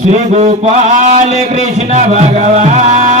శ్రీ గోపాలకృష్ణ భగవాన్.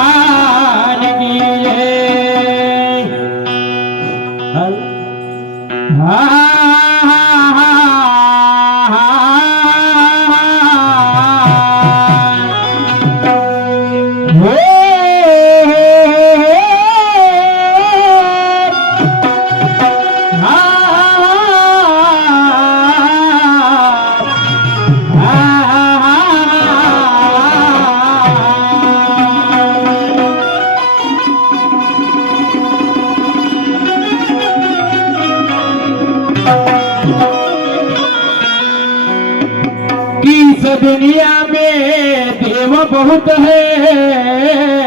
दुनिया में देव बहुत है।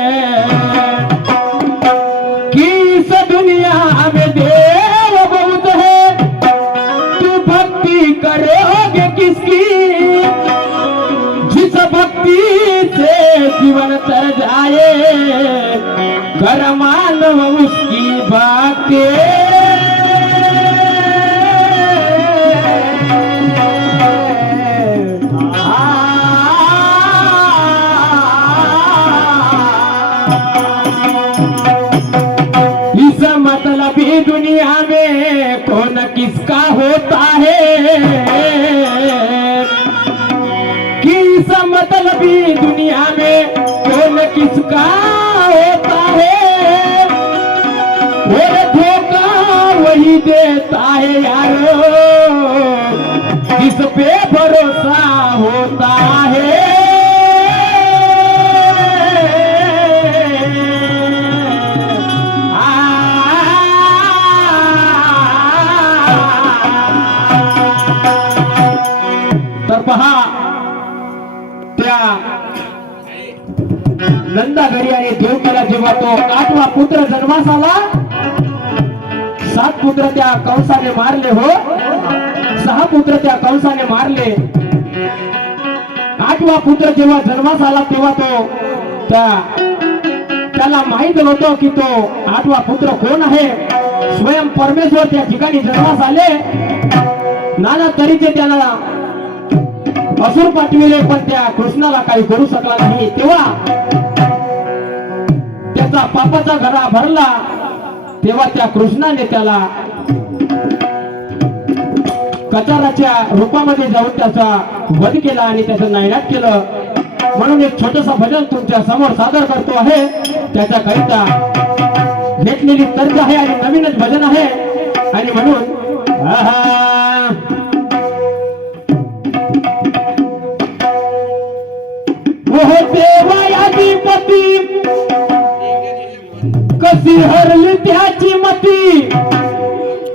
किसका होता है? कि मतलब दुनिया में कौन किसका होता है? और धोखा वही देता है यार। किस पे भरोसा मारले हो? सहा पुत्र त्या कंसाने मारले. आठवा पुत्र जेव्हा जन्मास आला तेव्हा तो त्या त्याला माहीत नव्हतं की तो आठवा पुत्र कोण आहे. स्वयं परमेश्वर त्या ठिकाणी जन्मास आले. नाना तरीचे त्याला असुर पाठविले पण त्या कृष्णाला काही करू शकला नाही. तेव्हा त्याचा पापाचा घरा भरला. तेव्हा त्या कृष्णाने त्याला प्रचाराच्या रूपामध्ये जाऊन त्याचा वध केला आणि त्याचं नायनाट केलं. म्हणून एक छोटस भजन तुमच्यासमोर सादर करतो आहे. त्याच्याकरिता घेतलेली तर्ज आहे आणि नवीनच भजन आहे. आणि म्हणून कशी हरली त्याची मती?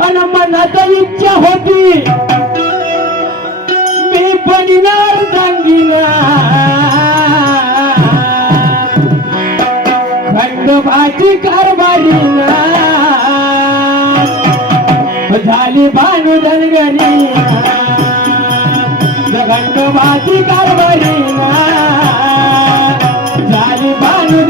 पण मनात इच्छा होती. मी बनिणार सांगिना खंडोबाची कारभारीना झाली भानू धनगरी खंडोबाची कारभारीना झाली भानू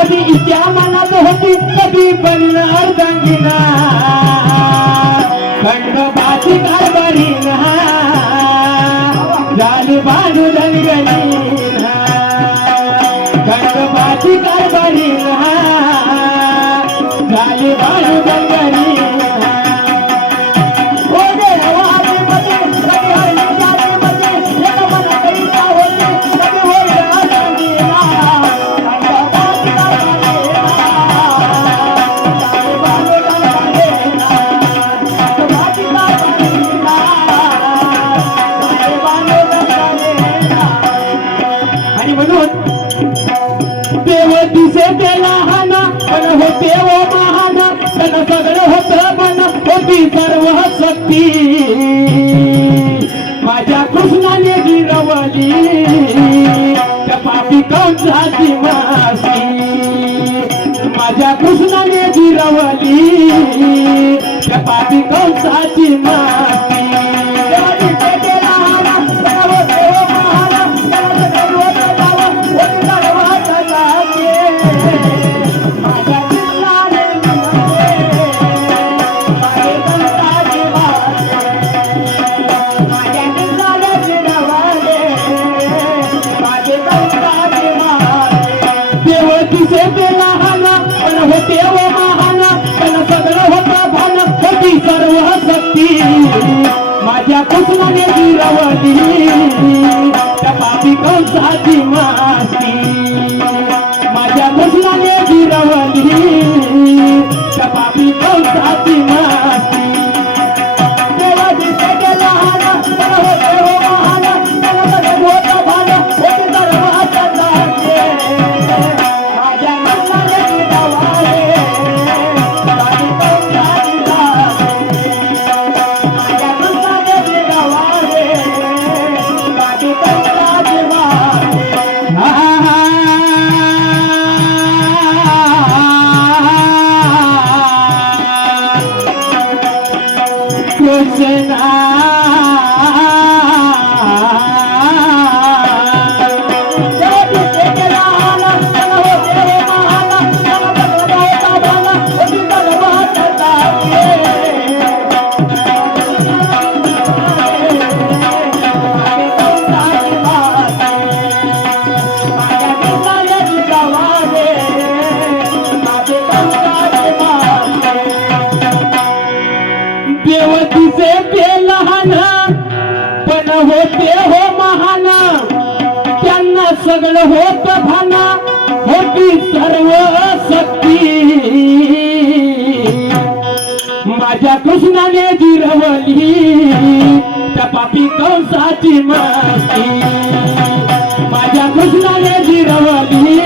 अभी कधी इच्छा मनात होती कधी बनणार दांगिना खंडोबाची कारभारीना झाली बाजू दंगलीना खंडोबाची कारभारीना झाली बाजू दंगलीना देव महान सन सगळं होत पण होती सर्व शक्ती. माझ्या कृष्णाने गिरवली कपाटी कंसाची मासी माझ्या कृष्णाने गिरवली कपाटी कंसाची मासी कृष्णा सगळं होत भाना होती सर्व शक्ती माझ्या कृष्णाने जिरवली त्या पापी कंसाची मस्ती माझ्या कृष्णाने जिरवली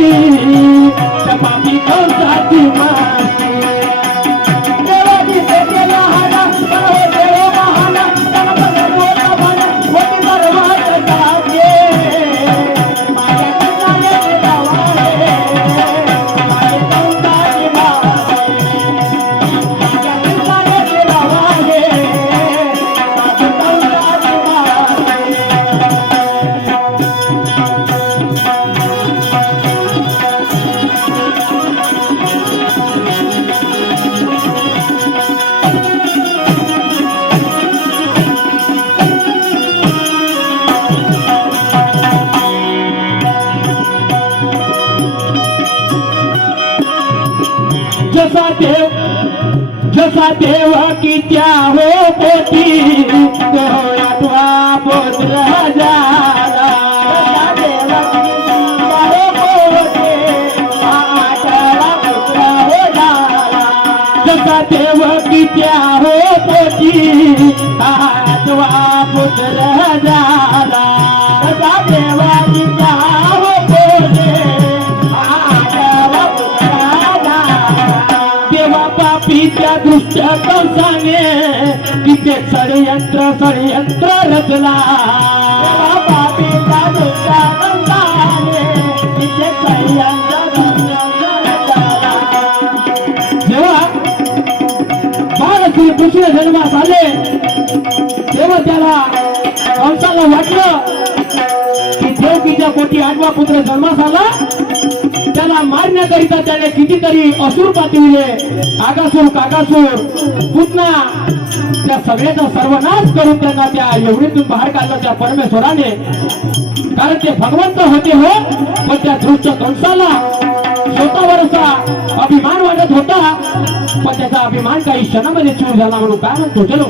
त्या पापी कंसाची मस्ती की त्या हो पोटी पापीच्या पावसाने कंसाने तिथे षडयंत्र षडयंत्र रचला. देवा पापीच्या दुष्ट तिथे षडयंत्र जेव्हा कृष्ण जन्मास आले तेव्हा त्याला कंसाला वाटलं की देवकीच्या पोटी आठवा पुत्र जन्मास आला. त्याला मारण्याकरिता त्याने कितीतरी असुर पाठविले आगासूर काकासूर पुन्हा त्या सगळ्याचा सर्वनाश करून त्यांना त्या एवढीतून बाहेर काढलं त्या परमेश्वराने. कारण ते भगवंत होते हो पण त्या दृष्ट कंसाला स्वतःवरचा अभिमान वाटत होता. पण त्याचा अभिमान काही क्षणामध्ये चूर झाला म्हणून काय म्हणतो चलो.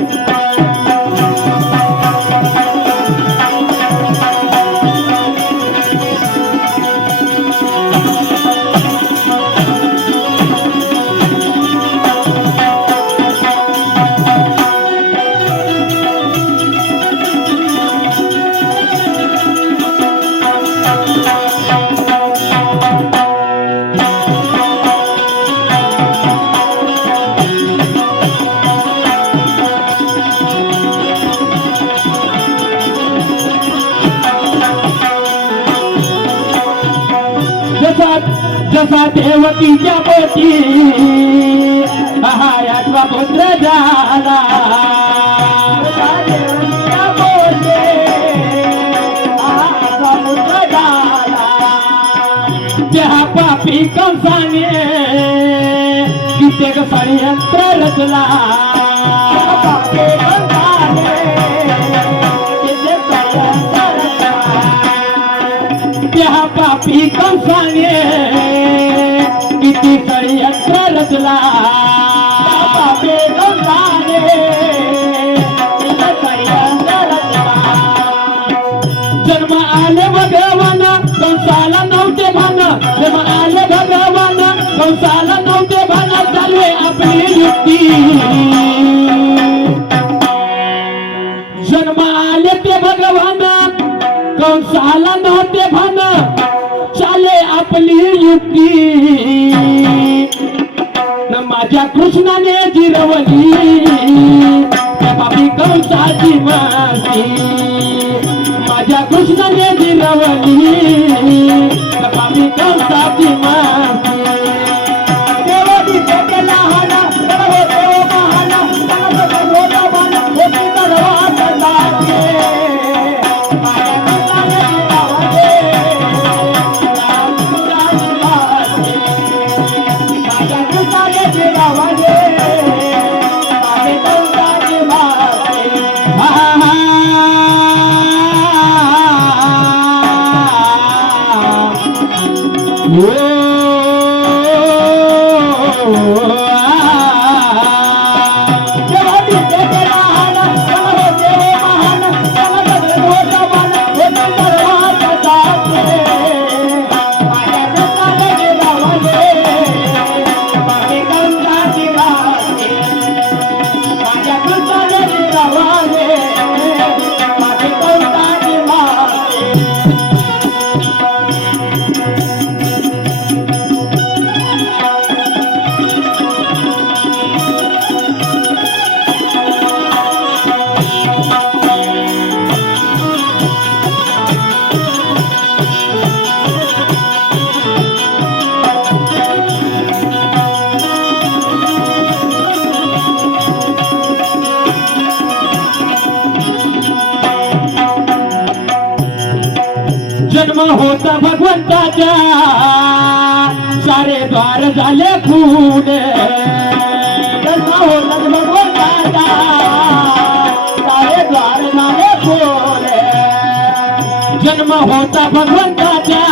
जसा देवतीच्या पोटी. हा आठवा पुत्र झाला. त्या पापी कंसाने कित्येक रचला. पापी कंसाने कित्येक षडयंत्र रचला. त्या पापी कंसाने किती षडयंत्र रचला. रचला. जन्म आले भगवान कंसाला नव्हते भान. जन्म आले भगवान कंसाला नव्हते भान. आपली युक्ती. जन्म आले ते भगवान कंसाला नव्हते भान. चाले आपली युक्ती. माझ्या कृष्णाने जिरवली. त्या बाबी कंसाची माती. माझ्या कृष्णाने जिरवली. त्या बाबी कंसाची माती. सारे बार झाले खुले जन्म होता हो सारे द्वार झाले खुले जन्म होता भगवंताच्या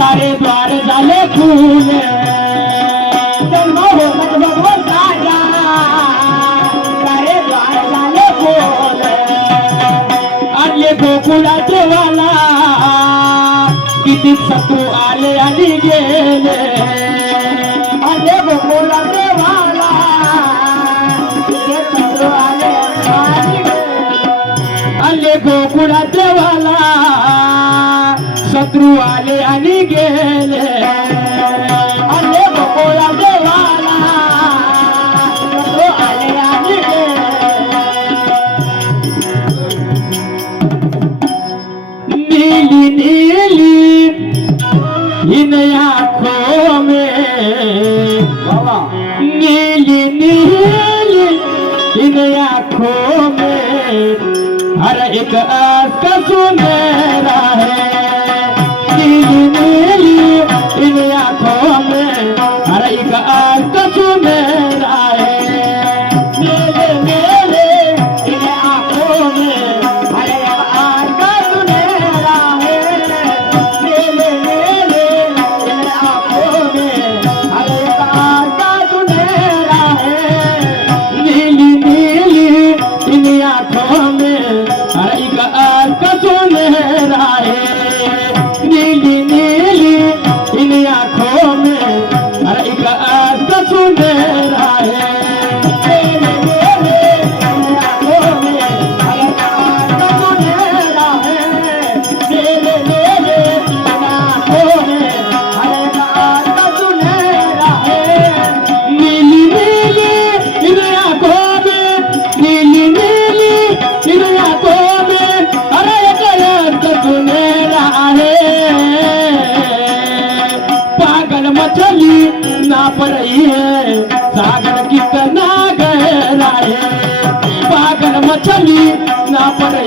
सारे द्वार झाले खुले किती आले आणि गेले अरे गोकुळाचे वाला किती शत्रू आले आणि गेले. आले शत्रू आले आणि गेले सुनेरा है इन आंखों में. não na faɗa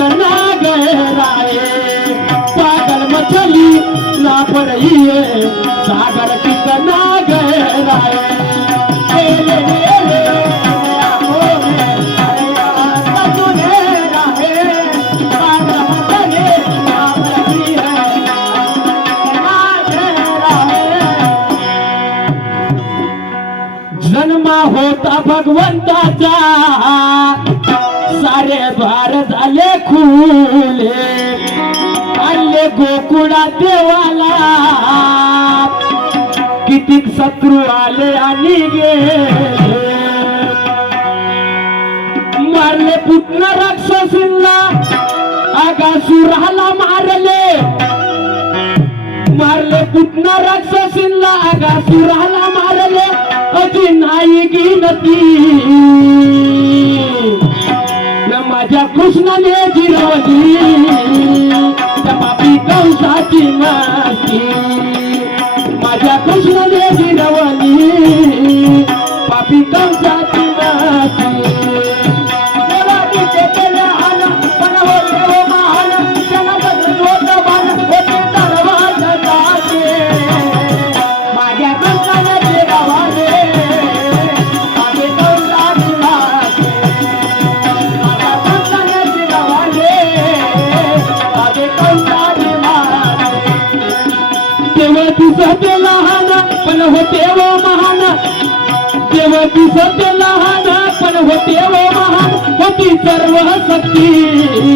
करना गहराए पागल मछली ना पड़िए सागर कितना गहराए खुले आले गोकुळा देवाला. कितीक शत्रू आले आणि गेले. मारले पुतन राक्षसींना आगासुराला मारले. मारले पुतन राक्षसींना आगासुराला मारले. अजी नाही गी नती माझ्या कृष्णाने जिरवली. त्या पापी कंसाची माझ्या कृष्णाने जिरवली. पापी कंसा संत लहान पण होते व महान होती सर्व शक्ती.